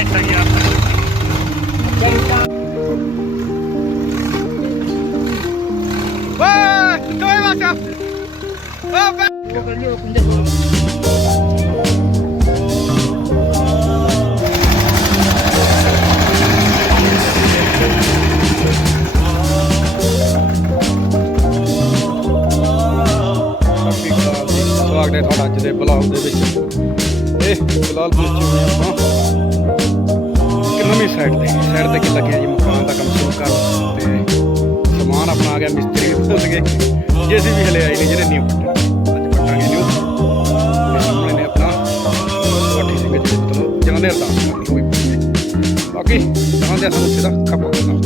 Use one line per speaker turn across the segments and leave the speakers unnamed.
ਘੰਟਾ ਹੀ ਆ
ਓਏ ਤੋਏ ਵਾਸਾ ਓ ਬੈ ਸਵਾਗਤ ਹੈ ਤੁਹਾਡਾ ਅੱਜ ਦੇ ਬਲੌਗ ਦੇ ਵਿੱਚ। ਇਹ ਫਿਲਹਾਲ ਪਹੁੰਚੇ ਹੋਏ ਆਪਾਂ ਇੱਕ ਨਵੀਂ ਸਾਈਡ ਤੇ ਸਾਈਡ ਤੇ ਕਿ ਲੱਗਿਆ ਜੀ, ਮਕਾਨ ਦਾ ਕੰਮ ਸ਼ੁਰੂ ਕਰਨ ਤੇ ਸਮਾਨ ਆਪਣਾ ਆ ਗਿਆ, ਮਿਸਤਰੀ ਵੀ ਭੁੱਲ ਗਏ। ਜੇਸੀ ਵੀ ਹਲੇ ਆਈ ਨਹੀਂ, ਜਿਹੜੇ ਨਿਊ ਅੱਜ ਪੱਟਾਂਗੇ ਨਿਊ ਤੇ ਸਾਹਮਣੇ ਨੇ ਆਪਣਾ ਕੋਠੀ ਸਿੰਘ ਜੀ ਮਤਲਬ ਜਿਹਨਾਂ ਦੇ ਅਰਦਾਸ ਕਰਨੀ ਹੋਈ ਪਈ ਬਾਕੀ ਤਾਂ ਦੇ ਸਾਨੂੰ ਸਿੱਧਾ ਖੱਪਾ ਕਰਨਾ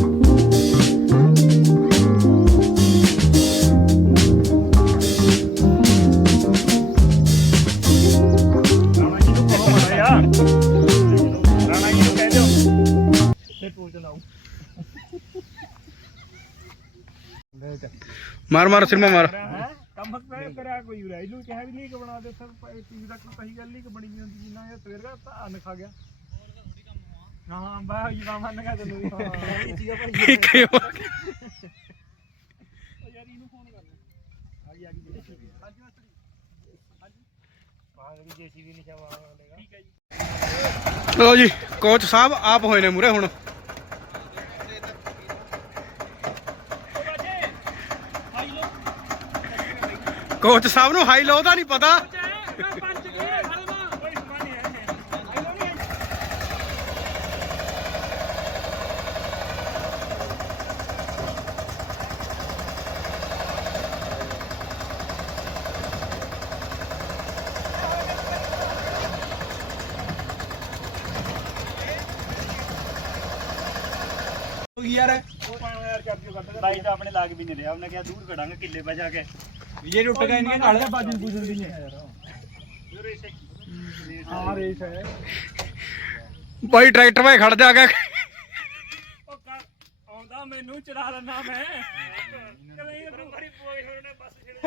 ਰਾਣਾ
ਮਾਰ ਮਾਰ ਸਿਰਮਾ ਮਾਰ।
ਕੰਮ ਕਰਿਆ ਕਰਿਆ ਕੋਈ ਇਹਨੂੰ ਕਿਹਾ ਵੀ ਨਹੀਂ ਕਿ ਬਣਾ ਦੇ ਸਰ ਚੀਜ਼ ਦਾ ਕੋਈ ਗੱਲ ਨਹੀਂ ਕਿ ਬਣੀ ਨਹੀਂ ਹੁੰਦੀ ਜਿੰਨਾ ਇਹ ਸਵੇਰ ਦਾ ਤਾਂ ਅੰਨ ਖਾ ਗਿਆ। ਹਾਂ ਬਾ ਇਹ ਤਾਂ ਮੰਨ ਗਿਆ ਤੈਨੂੰ ਵੀ ਹਾਂ। ਇਹ ਚੀਜ਼ ਪਰ
ਇੱਕ ਹੀ ਹੋ-
ਯਾਰ ਇਹਨੂੰ ਫੋਨ ਕਰ ਆ ਗਈ ਆ ਗਈ ਜੇਸੀਬੀ ਹਾਂਜੀ ਮਸਤਰੀ ਹਾਂਜੀ ਬਾਹਰ ਵੀ ਜੇਸੀਬੀ ਲਿਖਿਆ ਵਾ ਲੇਗਾ ਠੀਕ ਹੈ ਜੀ
ਲਓ ਜੀ ਕੋਚ ਸਾਹਿਬ ਆਪ ਹੋਏ ਨੇ ਮੂਰੇ ਹੁਣ। ਕੋਚ ਸਾਹਿਬ ਨੂੰ ਹਾਈ ਲੋ ਦਾ ਨਹੀਂ ਪਤਾ।
ਬਾਈ ਤਾਂ ਆਪਣੇ ਲਾਗ ਵੀ ਨਹੀਂ ਰਿਹਾ। ਉਹਨੇ ਕਿਹਾ ਦੂਰ ਖੜਾਂਗੇ ਕਿੱਲੇ ਪਾ ਜਾ ਕੇ।
ये टूट गए नहीं काढ़ बाजू गुजर भी नहीं
ਹਾਂ ਰੇਸ ਹੈ
ਬਾਈ ਟਰੈਕਟਰ 'ਤੇ ਖੜ ਜਾ ਕੇ
ਉਹ ਕਰ ਆਉਂਦਾ ਮੈਨੂੰ ਚਲਾ ਲੈਣਾ ਮੈਂ ਕਦੇ ਤੂੰ ਬੜੀ ਪੋਏ ਹੋਣੇ ਨੇ ਬੱਸ ਛੇੜ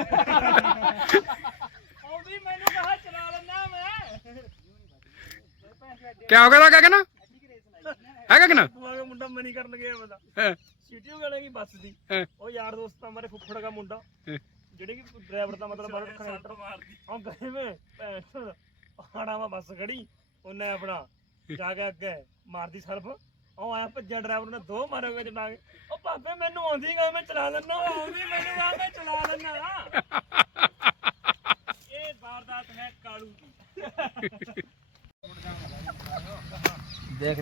ਆਉਂਦੀ ਮੈਨੂੰ ਕਹਾ ਚਲਾ ਲੈਣਾ ਮੈਂ
ਕਿਆ ਹੋ ਗਿਆ ਤਾਂ ਕਹਿੰਦਾ ਹੈਗਾ ਕਿ ਨਾ
ਪੋਆ ਦਾ ਮੁੰਡਾ ਮਨੀ ਕਰਨ ਗਿਆ ਬੰਦਾ
ਹਾਂ,
ਸੀਟੀ ਵਾਲੇ ਕੀ ਬੱਸ ਦੀ
ਹਾਂ,
ਉਹ ਯਾਰ ਦੋਸਤ ਆ ਮੇਰੇ ਫੁੱਫੜ ਦਾ ਮੁੰਡਾ
ਹਾਂ।
ਜਿਹੜੇ ਕਿ ਡਰਾਈਵਰ ਦਾ ਮਤਲਬ ਬਾਹਰ ਕੰਡਕਟਰ ਮਾਰਦੀ। ਉਹ ਗਏ ਵੇ ਆਣਾ ਵਾ ਬੱਸ ਖੜੀ ਉਹਨੇ ਆਪਣਾ ਜਾ ਕੇ ਅੱਗੇ ਮਾਰਦੀ ਸਰਫ ਉਹ ਆਇਆ ਭੱਜਿਆ ਡਰਾਈਵਰ ਨੇ ਦੋ ਮਾਰੇ ਹੋਏ ਚਲਾ ਕੇ ਉਹ ਪਾਪੇ ਮੈਨੂੰ ਆਉਂਦੀ ਗਾ ਮੈਂ ਚਲਾ ਲੈਣਾ ਆਉਂਦੀ ਮੈਨੂੰ ਆ ਮੈਂ ਚਲਾ ਲੈਣਾ ਇਹ ਵਾਰਦਾਤ ਹੈ ਕਾਲੂ ਦੀ।
देख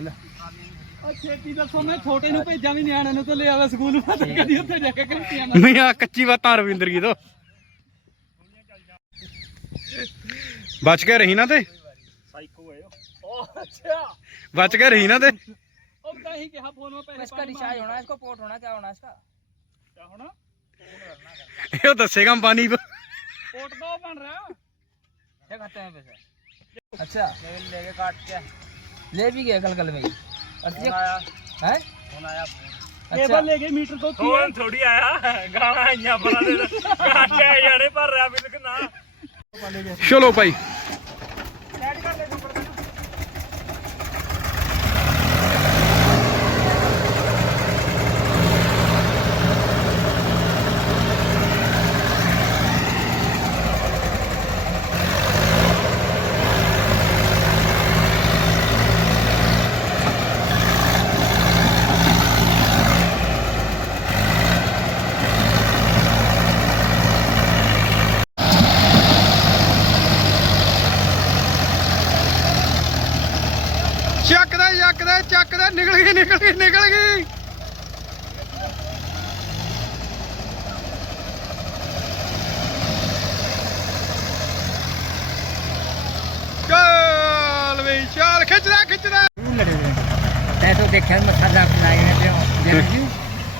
ले ਛੇਤੀ ਦੱਸੋ ਮੈਂ ਛੋਟੇ ਨੂੰ ਭੇਜਾਂ ਵੀ ਨਿਆਣੇ ਨੂੰ ਤਾਂ ਲੈ ਆਵਾ ਸਕੂਲ ਨੂੰ ਤਾਂ ਕਦੀ ਉੱਥੇ ਜਾ ਕੇ ਘੰਟੀਆਂ ਨਾ
ਨਹੀਂ ਆ ਕੱਚੀ ਬਾਤਾਂ ਰਵਿੰਦਰ ਕੀ ਤੋਂ ਬਚ ਕੇ ਰਹੀ ਨਾ ਤੇ
ਸਾਈਕੋ ਹੈ ਉਹ ਉਹ ਅੱਛਾ
ਬਚ ਕੇ ਰਹੀ ਨਾ ਤੇ
ਉਹ ਤਾਂ ਹੀ ਕਿਹਾ ਫੋਨ में पहले
इसका रिचार्ज होना है इसको पोर्ट होना क्या होना है इसका
ਕਿਆ ਹੋਣਾ
ਇਹ ਦੱਸੇਗਾ ਪਾਣੀ
पोर्ट तो बन रहा है
क्या खाते हैं पैसे अच्छा लेके काट के ले भी गए कल कल में ही।
ਥੋੜੀ ਆਇਆ। ਗਾਣਾ ਆਈਆਂ ਪਰਾਂ ਜਾਣੇ ਭਰ ਰਿਹਾ ਬਿਲਕ
ਚਲੋ ਭਾਈ।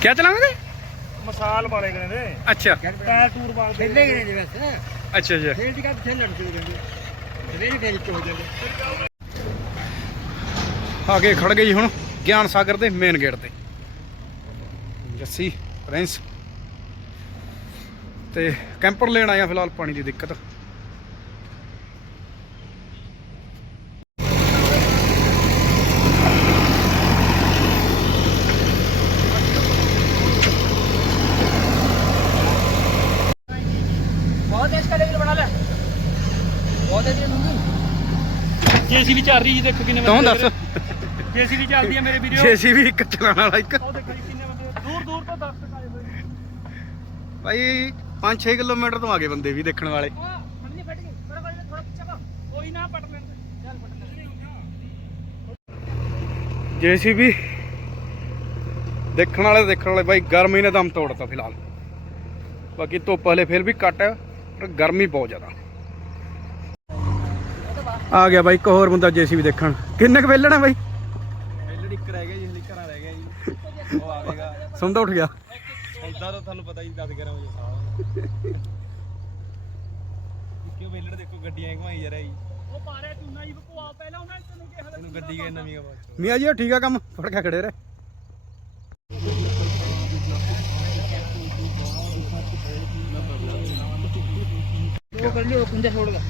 ਕਿਆ ਚਲਾਉਂਗੇ
ਮਸਾਲ ਵਾਲੇ ਕਹਿੰਦੇ
ਅੱਛਾ।
ਟਾਇਰ ਟੂਰ ਵਾਲੇ
ਖੇਲੇ ਹੀ ਨੇ।
ਅੱਛਾ ਅੱਛਾ।
ਖੇਲ ਦੀ ਕਾ ਖੇਲ ਚਲੇ ਜਾਂਦੇ। ਜਿਹੜੇ ਵੀ ਖੇਲ ਹੋ ਜਾਂਦੇ।
ਆ ਕੇ ਖੜ ਗਏ ਜੀ ਹੁਣ ਗਿਆਨ ਸਾਗਰ ਦੇ ਮੇਨ ਗੇਟ ਤੇ। ਜੱਸੀ ਪ੍ਰਿੰਸ। ਤੇ ਕੈਂਪਰ ਲੈਣ ਆਇਆ ਫਿਲਹਾਲ ਪਾਣੀ ਦੀ ਦਿੱਕਤ।
ਜੇਸੀਬੀ ਚੱਲ ਰਹੀ ਜੀ ਦੇਖੋ ਕਿੰਨੇ
ਤੂੰ ਦੱਸ?
ਜੇਸੀਬੀ ਚੱਲਦੀ ਆ ਮੇਰੇ ਵੀਡੀਓ
ਜੇਸੀਬੀ ਇੱਕ ਚਲਾਉਣ ਵਾਲਾ ਇੱਕ।
ਉਹ ਦੇਖੋ ਜੀ ਕਿੰਨੇ ਬੰਦੇ ਦੂਰ ਦੂਰ ਤੋਂ ਦਰਸ਼ਕ ਆਏ ਹੋਏ
ਭਾਈ 5-6 ਕਿਲੋਮੀਟਰ ਤੋਂ ਆਗੇ ਬੰਦੇ ਵੀ ਦੇਖਣ ਵਾਲੇ। ਜੇਸੀਬੀ ਦੇਖਣ ਵਾਲੇ ਦੇਖਣ ਵਾਲੇ ਭਾਈ ਗਰਮੀ ਨੇ ਦਮ ਤੋੜਤਾ ਫਿਲਹਾਲ। ਬਾਕੀ ਧੁੱਪ ਹਲੇ ਫਿਰ ਵੀ ਘੱਟ ਪਰ ਗਰਮੀ ਬਹੁਤ ਜ਼ਿਆਦਾ। ਆ ਗਿਆ ਬਾਈ ਇੱਕ ਹੋਰ ਬੰਦਾ ਜੇਸੀਬੀ ਦੇਖਣ। ਕਿੰਨੇ ਕੁ ਵੇਲਣਾ ਬਾਈ?
ਵੇਲੜ ਇੱਕ ਰਹਿ ਗਿਆ ਜੀ ਹਲੀ ਘਰਾਂ ਰਹਿ ਗਿਆ ਜੀ। ਉਹ ਆਵੇਗਾ
ਸੁੰਦਾ ਉੱਠ ਗਿਆ।
ਸੁੰਦਾ ਤਾਂ ਤੁਹਾਨੂੰ ਪਤਾ ਹੀ 10 11 ਵਜੇ ਕਿਉਂ ਵੇਲੜ ਦੇਖੋ ਗੱਡੀਆਂ ਘੁਮਾਈ ਜਾ ਰਹੀ
ਉਹ ਪਾਰੇ ਤੂੰ ਨਾ ਹੀ ਭਕਵਾ ਪਹਿਲਾਂ ਉਹਨਾਂ ਨੇ ਤੈਨੂੰ ਕਿਹਾ
ਤੈਨੂੰ ਗੱਡੀ ਗਏ ਨਵੀਂ ਆ ਬਾਅਦ
ਮੀਆਂ ਜੀ ਠੀਕ ਆ ਕੰਮ? ਫੜ ਕੇ ਖੜੇ ਰਹੇ।
ਕਰ ਲਿਓ ਕੁੰਜਾ
ਛੋੜ ਗਿਆ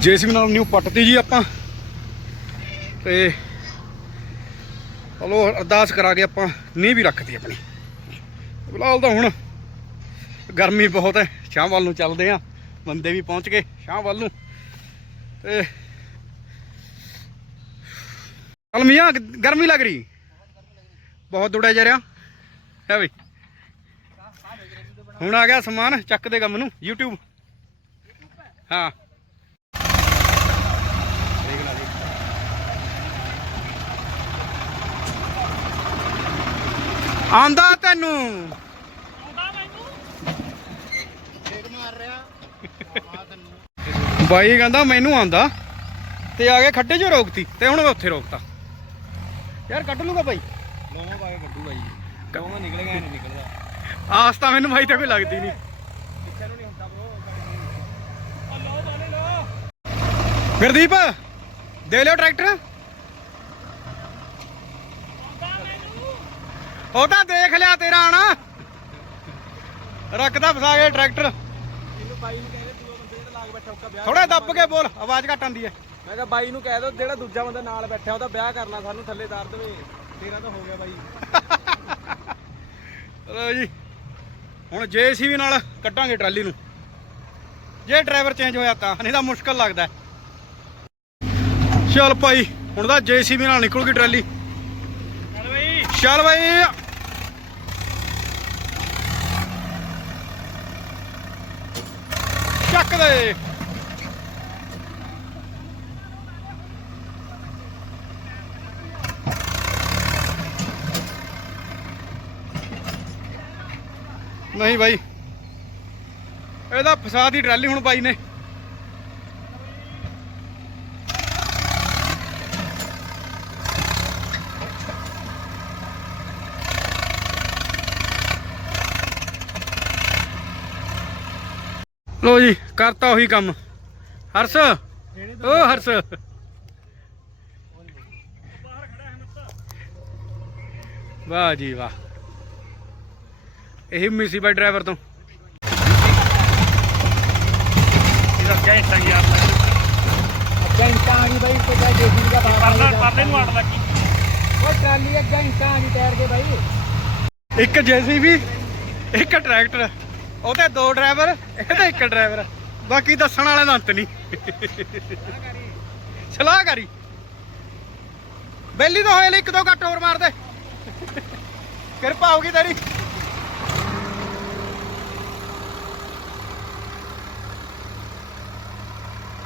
ਜੇਸੀਬੀ ਨਾਲ ਨਿਊ ਪੱਟਤੀ ਜੀ ਆਪਾਂ। ਤੇ ਚਲੋ ਅਰਦਾਸ ਕਰਾ ਕੇ ਆਪਾਂ ਨੀਂਹ ਵੀ ਰੱਖਤੀ ਆਪਣੀ। ਫਿਲਹਾਲ ਤਾਂ ਹੁਣ ਗਰਮੀ ਬਹੁਤ ਹੈ ਸ਼ਾਮ ਵੱਲ ਨੂੰ ਚੱਲਦੇ ਆ ਬੰਦੇ ਵੀ ਪਹੁੰਚ ਗਏ ਸ਼ਾਮ ਵੱਲ ਨੂੰ। ਤੇ ਚੱਲ ਮੀਆਂ, ਗਰਮੀ ਲੱਗ ਰਹੀ? ਬਹੁਤ ਦੁੜਿਆ ਜਾ ਰਿਹਾ। ਹੈ ਬਈ ਹੁਣ ਆ ਗਿਆ ਸਮਾਨ ਚੱਕ ਦੇ ਕੰਮ ਨੂੰ, YouTube ਹਾਂ। ਆਂਦਾ ਤੈਨੂੰ। ਬਾਈ ਕਹਿੰਦਾ ਮੈਨੂੰ ਆਂਦਾ ਤੇ ਆ ਕੇ ਖੱਡੇ 'ਚ ਰੋਕਤੀ ਤੇ ਹੁਣ ਮੈਂ ਉੱਥੇ ਰੋਕਤਾ। ਯਾਰ ਕੱਢ ਲੂਗਾ ਬਾਈ।
ਨੌਵਾਂ ਪਾ ਕੇ ਕੱਢੂਗਾ ਜੀ ਨੌਵਾਂ ਨਿਕਲ ਗਿਆ ਨਹੀਂ ਨਿਕਲਦਾ।
ਆਸ ਤਾਂ ਮੈਨੂੰ ਬਾਈ ਤੇ ਕੋਈ ਲੱਗਦੀ ਨਹੀਂ।
ਪਿੱਛੇ ਨੂੰ ਨਹੀਂ ਹੁੰਦਾ ਬ్రో
ਗੁਰਦੀਪ ਦੇ ਲਿਓ ਟਰੈਕਟਰ। ਉਹ ਤਾਂ ਦੇਖ ਲਿਆ ਤੇਰਾ ਆਣਾ ਰੱਖਦਾ ਫਸਾ ਕੇ ਟਰੈਕਟਰ।
ਇਹਨੂੰ ਬਾਈ ਨੂੰ ਕਹਿੰਦੇ ਦੂਆ ਬੰਦੇ ਜਿਹੜਾ ਲਾਗ ਬੈਠਾ ਉਹਦਾ ਵਿਆਹ
ਥੋੜਾ ਦੱਬ ਕੇ ਬੋਲ ਆਵਾਜ਼ ਘੱਟ ਆਉਂਦੀ ਹੈ।
ਮੈਂ ਕਿਹਾ ਬਾਈ ਨੂੰ ਕਹਿ ਦੋ ਜਿਹੜਾ ਦੂਜਾ ਬੰਦਾ ਨਾਲ ਬੈਠਾ ਉਹਦਾ ਵਿਆਹ ਕਰਨਾ ਸਾਨੂੰ ਥੱਲੇ ਤਾਰ ਦੇਵੇ। ਤੇਰਾ ਤਾਂ ਹੋ ਗਿਆ ਬਾਈ।
ਚਲੋ ਜੀ। ਹੁਣ ਜੇਸੀਬੀ ਨਾਲ ਕੱਢਾਂਗੇ ਟਰਾਲੀ ਨੂੰ। ਜੇ ਡਰਾਈਵਰ ਚੇਂਜ ਹੋਇਆ ਤਾਂ ਨਹੀਂ ਤਾਂ ਮੁਸ਼ਕਲ ਲੱਗਦਾ। ਚੱਲ ਭਾਈ ਹੁਣ ਤਾਂ ਜੇਸੀਬੀ ਨਾਲ ਨਿਕਲੂਗੀ ਟਰਾਲੀ।
ਚੱਲ ਬਈ।
ਚੱਲ ਭਾਈ ਚੱਕ ਨਹੀਂ ਬਾਈ। ਇਹਦਾ ਫਸਾ ਦੀ ਟਰਾਲੀ ਹੁਣ ਬਾਈ ਨੇ। ਲੋ ਜੀ। ਕਰਤਾ ਉਹੀ ਕੰਮ। ਹਰਸ? ਓ ਹਰਸ। ਵਾਹ ਜੀ ਵਾਹ। ਇਹ ਮਿਸੀ ਬਾਈ ਡਰਾਈਵਰ ਤੋਂ।
ਇਹਦਾ
ਗੈਸ ਟੰਗ
ਇੱਕ ਜੈਸੀਬੀ ਇੱਕ ਟਰੈਕਟਰ ਉਹ ਤੇ ਦੋ ਡਰਾਈਵਰ ਇਹ ਤਾਂ ਇੱਕ ਡਰਾਈਵਰ। ਬਾਕੀ ਦੱਸਣ ਵਾਲੇ ਦਾ ਅੰਤ ਨਹੀਂ। ਸਲਾਹ ਕਰੀ ਬੈਲੀ ਤਾਂ ਹੋਏ ਲਈ ਇੱਕ ਦੋ ਘੱਟ ਹੋਰ ਮਾਰ ਦੇ। ਕਿਰਪਾ ਹੋਗੀ ਤੇਰੀ।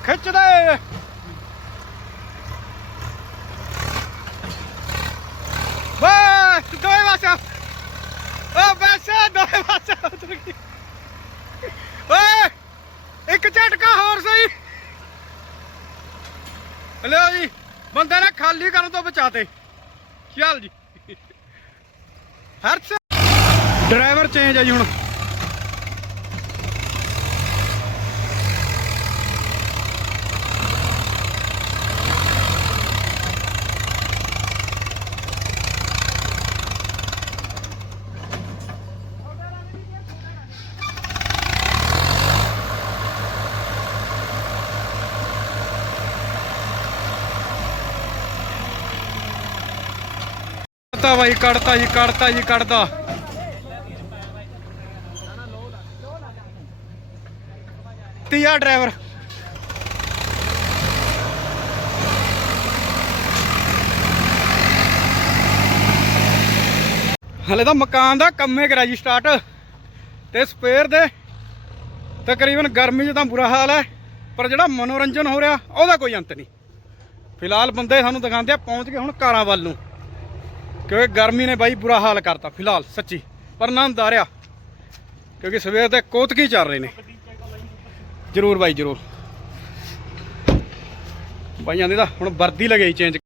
ਖਿੱਚ ਦੇ। ਵਾਹ ਦੋਏ ਵਾਸਾ ਓ ਬਸ ਦੋਏ ਵਾਸਾ ਉਤਰ ਗਈ। ਇੱਕ ਝਟਕਾ ਹੋਰ ਸਹੀ। ਲਓ ਜੀ, ਬੰਦੇ ਨੇ ਖਾਲੀ ਕਰਨ ਤੋਂ ਬਚਾਤੇ। ਚੱਲ ਜੀ। ਹਰਸ। ਡਰਾਈਵਰ ਚੇਂਜ ਆ ਜੀ ਹੁਣ। ਕੱਢਤਾ ਬਾਈ, ਕੱਢਤਾ ਜੀ ਕੱਢਤਾ ਜੀ ਕੱਢਤਾ ਤੀਆ ਡਰਾਈਵਰ। ਹਲੇ ਤਾਂ ਮਕਾਨ ਦਾ ਕੰਮੇ ਕਰਾ ਜੀ ਸਟਾਰਟ ਤੇ ਸਪੇਅਰ ਦੇ ਤਕਰੀਬਨ ਗਰਮੀ 'ਚ ਤਾਂ ਬੁਰਾ ਹਾਲ ਹੈ, ਪਰ ਜਿਹੜਾ ਮਨੋਰੰਜਨ ਹੋ ਰਿਹਾ, ਉਹਦਾ ਕੋਈ ਅੰਤ ਨਹੀਂ। ਫਿਲਹਾਲ ਬੰਦੇ ਸਾਨੂੰ ਦਿਖਾਉਂਦੇ ਆ, ਪਹੁੰਚ ਗਏ ਹੁਣ ਕਾਰਾਂ ਵੱਲ ਨੂੰ। ਕਿਉਂਕਿ ਗਰਮੀ ਨੇ ਬਾਈ ਬੁਰਾ ਹਾਲ ਕਰਤਾ, ਫਿਲਹਾਲ, ਸੱਚੀ। ਪਰ ਆਨੰਦ ਆ ਰਿਹਾ ਕਿਉਂਕਿ ਸਵੇਰ ਦੇ ਕੋਤਕੀ ਚੱਲ ਰਹੇ ਨੇ। ਜਰੂਰ ਬਾਈ, ਜਰੂਰ। ਬਾਈਆਂ ਦੇ ਤਾਂ ਹੁਣ ਵਰਦੀ ਲਗਾਈ ਚੇਂਜ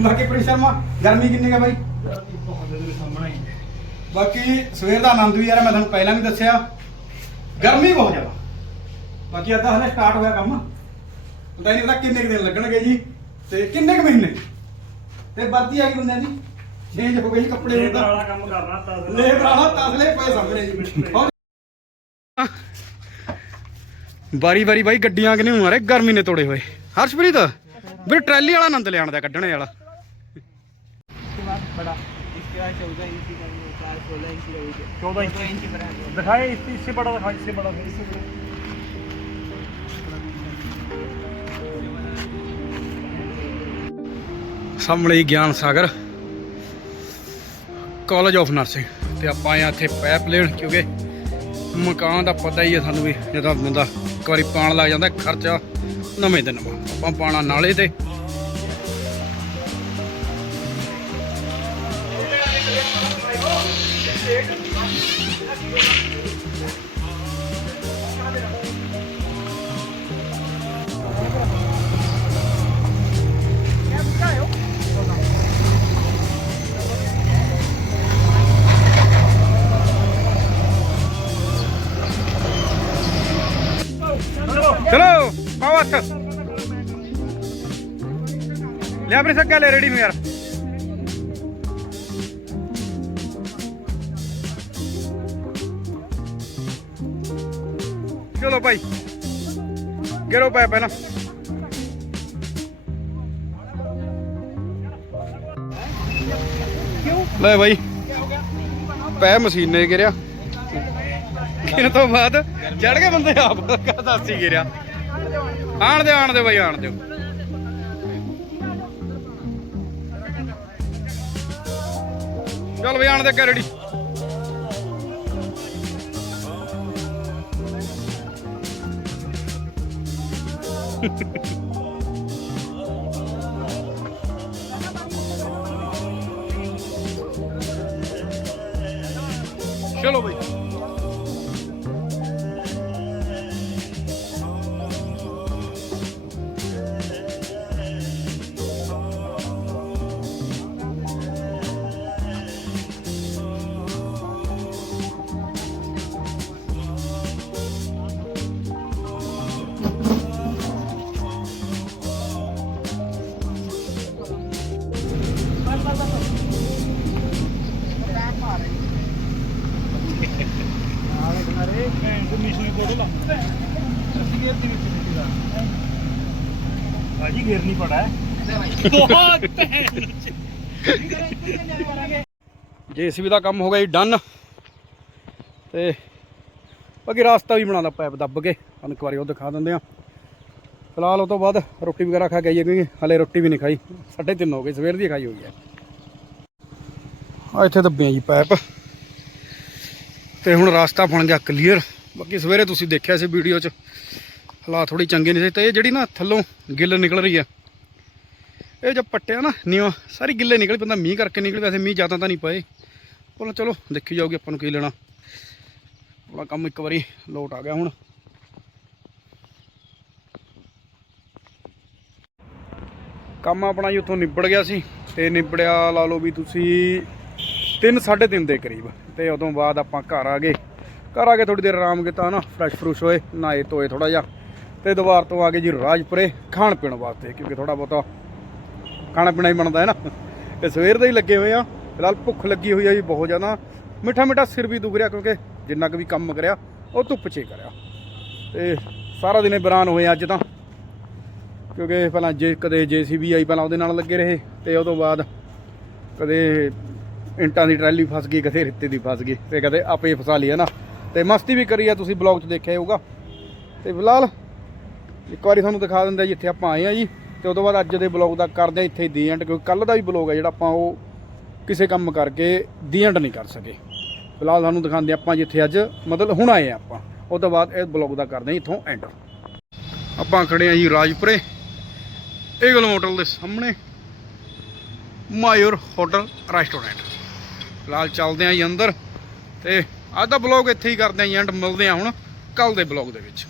ਬਾਕੀ ਪ੍ਰੀ ਸ਼ਰਮਾ, ਗਰਮੀ ਕਿੰਨੀ ਹੈ ਬਾਈ? ਬਾਕੀ ਸਵੇਰ ਦਾ ਆਨੰਦ ਵੀ ਆ ਮੈਂ ਤੁਹਾਨੂੰ ਪਹਿਲਾਂ ਵੀ ਦੱਸਿਆ। ਗਰਮੀ ਬਹੁਤ ਜ਼ਿਆਦਾ। ਬਾਕੀ ਅੱਧਾ ਹਲੇ ਸਟਾਰਟ ਹੋਇਆ ਕੰਮ। ਪਤਾ ਨਹੀਂ ਪਤਾ ਕਿੰਨੇ ਕੁ ਦਿਨ ਲੱਗਣਗੇ ਜੀ, ਤੇ ਕਿੰਨੇ ਕੁ ਮਹੀਨੇ? ਤੇ ਵਰਦੀ ਆ ਗਈ ਬੰਦਿਆਂ ਦੀ। ਚੇਂਜ ਹੋ ਗਈ ਕੱਪੜੇ
ਲੇਬਰ
ਉਹਦਾ
ਵਾਲਾ ਕੰਮ ਕਰਨਾ ਤਾਂ
ਲੇਬਰ ਵਾਲਾ ਤਸਲੇ ਪਏ ਸਾਹਮਣੇ ਜੀ ਬਾਰੀ ਬਾਰੀ ਬਾਈ ਗੱਡੀਆਂ ਕਿਨੇ ਮਾਰੇ ਗਰਮੀ ਨੇ ਤੋੜੇ ਹੋਏ ਹਰਸ਼ਪ੍ਰੀਤ ਵੀਰ ਟਰੈਲੀ ਵਾਲਾ ਆਨੰਦ ਲਿਆਣ ਦਾ ਕੱਢਣੇ ਵਾਲਾ
इसके बाद चौदह इंच का भी होता है सोलह इंच का भी
14 इंच
इंच ब्रांड
दिखाए इससे इससे बड़ा दिखाए इससे बड़ा इससे बड़ा
ਸਾਹਮਣੇ ਹੀ ਗਿਆਨ ਸਾਗਰ ਕਾਲਜ ਆਫ ਨਰਸਿੰਗ ਤੇ ਆਪਾਂ ਆਏ ਹਾਂ ਇੱਥੇ ਪੈਪ ਲੈਣ, ਕਿਉਂਕਿ ਮਕਾਨ ਦਾ ਪਤਾ ਹੀ ਹੈ ਸਾਨੂੰ ਵੀ, ਜਦੋਂ ਬੰਦਾ ਇੱਕ ਵਾਰੀ ਪਾਣ ਲੱਗ ਜਾਂਦਾ, ਖਰਚਾ ਨਵੇਂ ਦਿਨ। ਆਪਾਂ ਪਾਣਾ ਨਾਲੇ ਤੇ ਪਾਓ ਲੈ ਆਪਣੇ ਸੱਗਾ ਲੈ ਰੈਡੀ ਨੂੰ ਯਾਰ। ਚਲੋ ਭਾਈ, ਗਿਰੋ ਪੈ ਪਹਿਲਾਂ। ਲੈ ਭਾਈ, ਪੈ ਮਸ਼ੀਨੇ ਗਿਰਿਆ। ਗਿਰਨ ਤੋਂ ਬਾਅਦ ਚੜ ਕੇ ਬੰਦੇ ਆਪ ਕਹਦਾ ਗਿਰਿਆ। ਆਣ ਦੇ ਆਣ ਦੇ ਬਾਈ ਆਣ ਦਿਓ। ਚੱਲ ਬਈ ਆਣ ਦੇ ਕੇ ਚਲੋ ਬਈ।
ਜੇ ਸੀ
ਵੀ ਦਾ ਕੰਮ ਹੋ ਗਿਆ ਜੀ ਡਨ। ਤੇ ਬਾਕੀ ਰਾਸਤਾ ਵੀ ਬਣਾਦਾ ਪੈਪ ਦੱਬ ਕੇ। ਤੁਹਾਨੂੰ ਇੱਕ ਵਾਰੀ ਉਹ ਦਿਖਾ ਦਿੰਦੇ ਆ ਫਿਲਹਾਲ ਉਹ ਤੋਂ ਬਾਅਦ ਰੋਟੀ ਵਗੈਰਾ ਖਾ ਕੇ ਆਈਏ ਕਿਉਂਕਿ ਹਲੇ ਰੋਟੀ ਵੀ ਨਹੀਂ ਖਾਈ। 3:30 ਹੋ ਗਏ ਸਵੇਰ ਦੀ ਖਾਈ ਹੋਈ ਹੈ। ਆ ਇੱਥੇ ਦੱਬਿਆ ਜੀ ਪੈਪ ਤੇ ਹੁਣ ਰਾਸਤਾ ਬਣ ਗਿਆ ਕਲੀਅਰ ਬਾਕੀ ਸਵੇਰੇ ਤੁਸੀਂ ਦੇਖਿਆ ਸੀ ਵੀਡੀਓ 'ਚ, ਹਾਲਾਤ ਥੋੜੀ ਚੰਗੇ ਨਹੀਂ ਸੀ ਤੇ ਇਹ ਜਿਹੜੀ ਨਾ ਥੱਲੋਂ ਗਿੱਲ ਨਿਕਲ ਰਹੀ ਆ, ਇਹ ਜਦ ਪੱਟਿਆ ਨਾ ਨੀਵਾ, ਸਾਰੀ ਗਿੱਲੇ ਨਿਕਲ ਪੈਂਦਾ ਮੀਂਹ ਕਰਕੇ ਨਿਕਲ ਵੈਸੇ ਮੀਂਹ ਜ਼ਿਆਦਾ ਤਾਂ ਨਹੀਂ ਪਏ। ਪਰ ਚਲੋ, ਦੇਖੀ ਜਾਊਗੀ ਆਪਾਂ ਨੂੰ ਕੀ ਲੈਣਾ। ਆਪਣਾ ਕੰਮ ਇੱਕ ਵਾਰੀ ਲੋਟ ਆ ਗਿਆ ਹੁਣ। ਕੰਮ ਆਪਣਾ ਜੀ ਉੱਥੋਂ ਨਿਬੜ ਗਿਆ ਸੀ, ਤੇ ਨਿਬੜਿਆ ਲਾ ਲਓ ਵੀ ਤੁਸੀਂ 3 3:30 ਦੇ ਕਰੀਬ। ਤੇ ਉਦੋਂ ਬਾਅਦ ਆਪਾਂ ਘਰ ਆ ਗਏ। ਘਰ ਆ ਕੇ ਥੋੜੀ ਦੇਰ ਆਰਾਮ ਕੀਤਾ ਨਾ ਫਰੈਸ਼ ਫਰੂਸ਼ ਹੋਏ, ਨਹਾਏ ਧੋਏ ਥੋੜਾ ਜਿਹਾ। ਤੇ ਦੁਬਾਰ ਤੋਂ ਆ ਗਏ ਜੀ ਰਾਜਪੁਰੇ ਖਾਣ ਪੀਣ ਵਾਸਤੇ, ਕਿਉਂਕਿ ਥੋੜਾ ਬਹੁਤਾ ਖਾਣਾ ਪੀਣਾ ਹੀ ਬਣਦਾ ਹੈ ਨਾ। ਤੇ ਸਵੇਰ ਦੇ ਹੀ ਲੱਗੇ ਹੋਏ ਆ। ਫਿਲਹਾਲ ਭੁੱਖ ਲੱਗੀ ਹੋਈ ਆ ਜੀ ਬਹੁਤ ਜ਼ਿਆਦਾ। ਮਿੱਠਾ ਮਿੱਠਾ ਸਿਰ ਵੀ ਦੁਖ ਰਿਹਾ ਕਿਉਂਕਿ ਜਿੰਨਾ ਕੁ ਵੀ ਕੰਮ ਕਰਿਆ, ਉਹ ਧੁੱਪ 'ਚ ਕਰਿਆ। ਤੇ ਸਾਰਾ ਦਿਨੇ ਬਰਾਨ ਹੋਏ ਅੱਜ ਤਾਂ। ਕਿਉਂਕਿ ਪਹਿਲਾਂ ਜੇ ਕਦੇ ਜੀਸੀਬੀ ਆਈ ਪਹਿਲਾਂ ਉਹਦੇ ਨਾਲ ਲੱਗੇ ਰਹੇ। ਤੇ ਉਹ ਤੋਂ ਬਾਅਦ ਕਦੇ ਇੰਟਾਂ ਦੀ ਟਰਾਲੀ ਫਸ ਗਈ, ਕਦੇ ਰਿੱਤੇ ਦੀ ਫਸ ਗਈ, ਤੇ ਕਦੇ ਆਪੇ ਫਸਾ ਲਈ, ਹੈ ਨਾ? ਤੇ ਮਸਤੀ ਵੀ ਕਰੀ ਆ ਤੁਸੀਂ ਬਲੌਗ 'ਚ ਦੇਖਿਆ ਹੋਊਗਾ। ਤੇ ਫਿਲਹਾਲ ਇੱਕ ਵਾਰੀ ਤੁਹਾਨੂੰ ਦਿਖਾ ਦਿੰਦਾ ਜਿੱਥੇ ਆਪਾਂ ਆਏ ਆ ਜੀ, ਤੇ ਉਸ ਤੋਂ ਬਾਅਦ ਅੱਜ ਦੇ ਬਲੌਗ ਦਾ ਕਰਦੇ ਆ ਇੱਥੇ ਦੀ ਐਂਡ ਕਿਉਂਕਿ ਕੱਲ ਦਾ ਵੀ ਬਲੌਗ ਹੈ ਜਿਹੜਾ ਆਪਾਂ ਉਹ ਕਿਸੇ ਕੰਮ ਕਰਕੇ ਦੀ ਐਂਡ ਨਹੀਂ ਕਰ ਸਕੇ। ਫਿਲਹਾਲ ਤੁਹਾਨੂੰ ਦਿਖਾਉਂਦੇ ਆਪਾਂ ਜਿੱਥੇ ਅੱਜ, ਮਤਲਬ ਹੁਣ ਆਏ ਆ ਆਪਾਂ। ਉਸ ਤੋਂ ਬਾਅਦ ਇਹ ਬਲੌਗ ਦਾ ਕਰਦੇ ਆ ਇੱਥੋਂ ਐਂਡ ਆਪਾਂ ਖੜੇ ਆ ਜੀ ਰਾਜਪੁਰੇ, ਏਗਲ ਹੋਟਲ ਦੇ ਸਾਹਮਣੇ ਮਾਇਰ ਹੋਟਲ ਰੈਸਟੋਰੈਂਟ। ਫਿਲਹਾਲ ਚੱਲਦੇ ਆ ਜੀ ਅੰਦਰ। ਤੇ ਅੱਜ ਦਾ ਬਲੌਗ ਇੱਥੇ ਹੀ ਕਰਦੇ ਆ ਜੀ ਐਂਡ ਮਿਲਦੇ ਆ ਹੁਣ ਕੱਲ ਦੇ ਬਲੌਗ ਦੇ ਵਿੱਚ।